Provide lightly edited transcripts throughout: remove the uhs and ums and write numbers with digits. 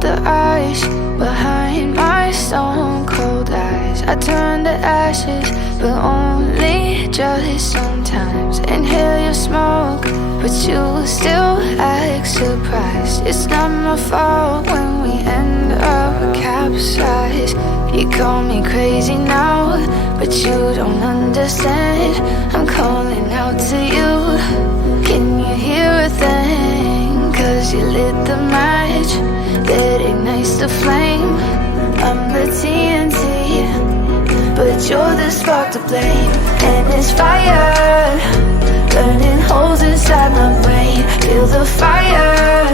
melt the ice behind my stone cold eyes. I turn to ashes, but only just sometimes. Inhale your smoke, but you still act surprised. It's not my fault when we end up capsized. You call me crazy now, but you don't understand. I'm calling out to you. Can you hear a thing? 'Cause you lit the match that ignites the flame. I'm the TNT, but you're the spark to blame. And it's fire, burning holes inside my brain. Feel the fire,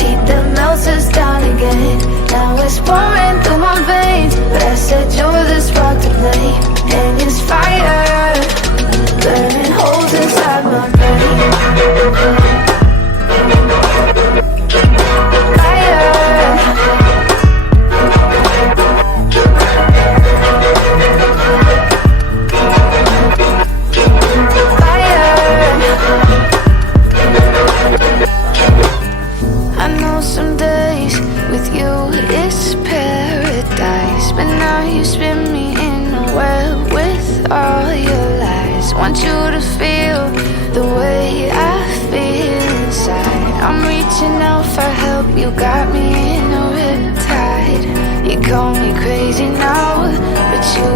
heat that melts us down again. Now it's pouring through my veins, but I said you're the spark to blame. And it's fire, burning holes inside my brain. Some days with you it's paradise, but now you spin me in a web with all your lies. Want you to feel the way I feel inside. I'm reaching out for help, you got me in a riptide. You call me crazy now, but you